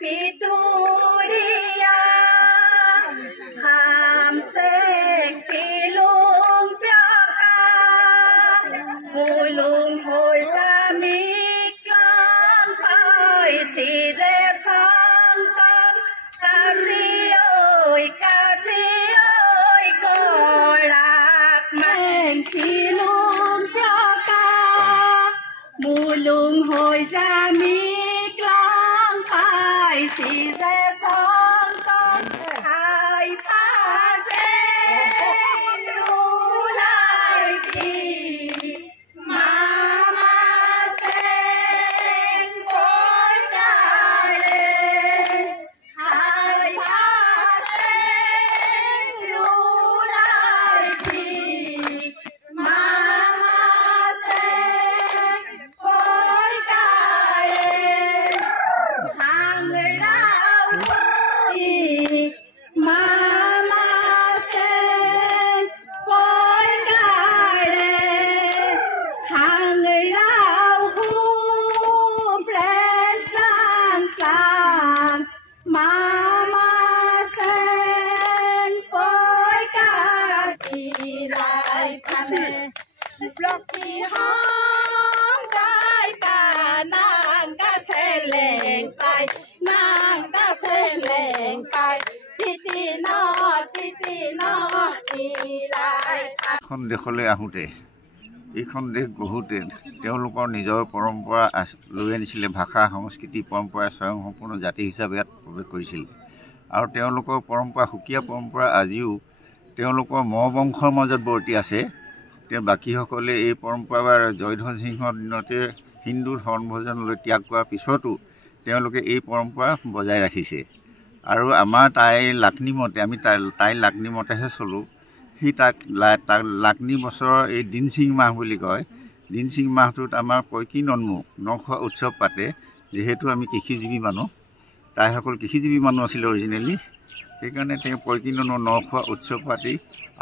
Pituria kham sek pilung piaka mulung hoi tamik lang pai si de sang kang kasi oi korak mang pilung piaka mulung hoi tamik lang pai si de sang kang hai pa se rulai pi mama sen koi kare hai pa se rulai pi mama sen koi kare hang rao mama sen koi kare hang rao hu plan plan plan mama sen koi kare rai phane Flocky hong dai pa nang da seleng pai nang da seleng pai titi no rai এখন দেশলৈ আহোঁতে এইখন দেশ গঢ়োতে তেওঁলোকৰ নিজৰ পৰম্পৰা লৈ আনিছিলে ভাষা সংস্কৃতি পৰম্পৰা স্বয়ং সম্পূৰ্ণ জাতি হিচাপে ইয়াত প্ৰৱেশ কৰিছিল আৰু তেওঁলোকৰ পৰম্পৰা সুকীয়া পৰম্পৰা আজিও তেওঁলোকৰ মহবংশৰ মাজত বৰ্তি আছে বাকীসকলে এই পৰম্পৰা বা জয়ধ্বজ সিংহৰ দিনতে হিন্দুৰ হৰণভোজনলৈ ত্যাগ কৰাৰ পিছতো তেওঁলোকে এই পৰম্পৰা বজাই ৰাখিছে আৰু আমাৰ তাইৰ লাকনিমতে আমি তাইৰ লাকনিমতেহে চলোঁ সেই তাক লাকনি বছৰৰ এই দিনচিং মাহ বুলি কয় দিনচিং মাহটোত আমাৰ কৈকি নন্মু নখোৱা উৎসৱ পাতে যিহেতু আমি কৃষিজীৱী মানুহ তাইসকল কৃষিজীৱী মানুহ আছিলে অৰিজিনেলি সেইকাৰণে তেওঁ কৈকি নন্মু নখোৱা উৎসৱ পাতি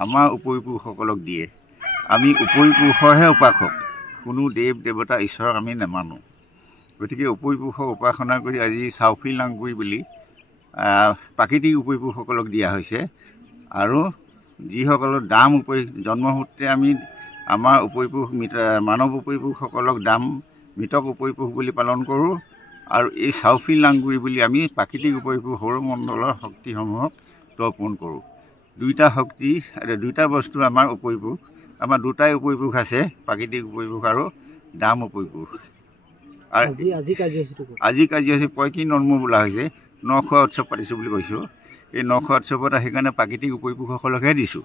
আমাৰ উপৰিপুৰুষসকলক দিয়ে আমি উপৰিপুৰুষৰহে উপাসক কোনো দেৱ দেৱতা ঈশ্বৰক আমি নামানো গতিকে উপৰিপুৰুষক উপাসনা কৰি আজি চাউফি লাংগুৰি বুলি প্ৰাকৃতিক উপৰিপুৰুষসকলক দিয়া হৈছে আৰু যিসকলৰ দাম জন্মসূত্ৰে আমি আমাৰ উপৰিপুৰুষ মানৱ উপৰিপুৰুষসকলক দাম মৃতক উপৰিপুৰুষ বুলি পালন কৰোঁ আৰু এই চাউফি লাংগুৰি বুলি আমি প্ৰাকৃতিক উপৰিপুৰুষ সৌৰমণ্ডলৰ শক্তিসমূহক তৰ্পণ কৰোঁ দুইটা শক্তি দুইটা বস্তু আমাৰ উপৰিপুৰুষ আমাৰ দুটাই উপৰিপুৰুষ আছে প্ৰাকৃতিক উপৰিপুৰুষ আৰু দাম উপৰিপুৰুষ আৰু আজি কাজি হৈছে কৈকি নন্মু বোলা হৈছে নখোৱা উৎসৱ পাতিছোঁ বুলি কৈছোঁ এই নখোৱা উৎসৱত সেইকাৰণে প্ৰাকৃতিক উপৰিপুৰুষসকলকহে দিছোঁ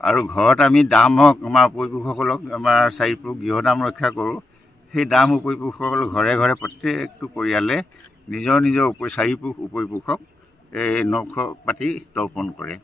আৰু ঘৰত আমি দাম হওক আমাৰ উপৰিপুৰুষসকলক আমাৰ চাৰিপুৰুষ গৃহদাম ৰক্ষা কৰোঁ সেই দাম উপৰিপুৰুষসকল ঘৰে ঘৰে প্ৰত্যেকটো পৰিয়ালে নিজৰ চাৰিপুৰুষ উপৰিপুৰুষক এই নখ পাতি তৰ্পণ কৰে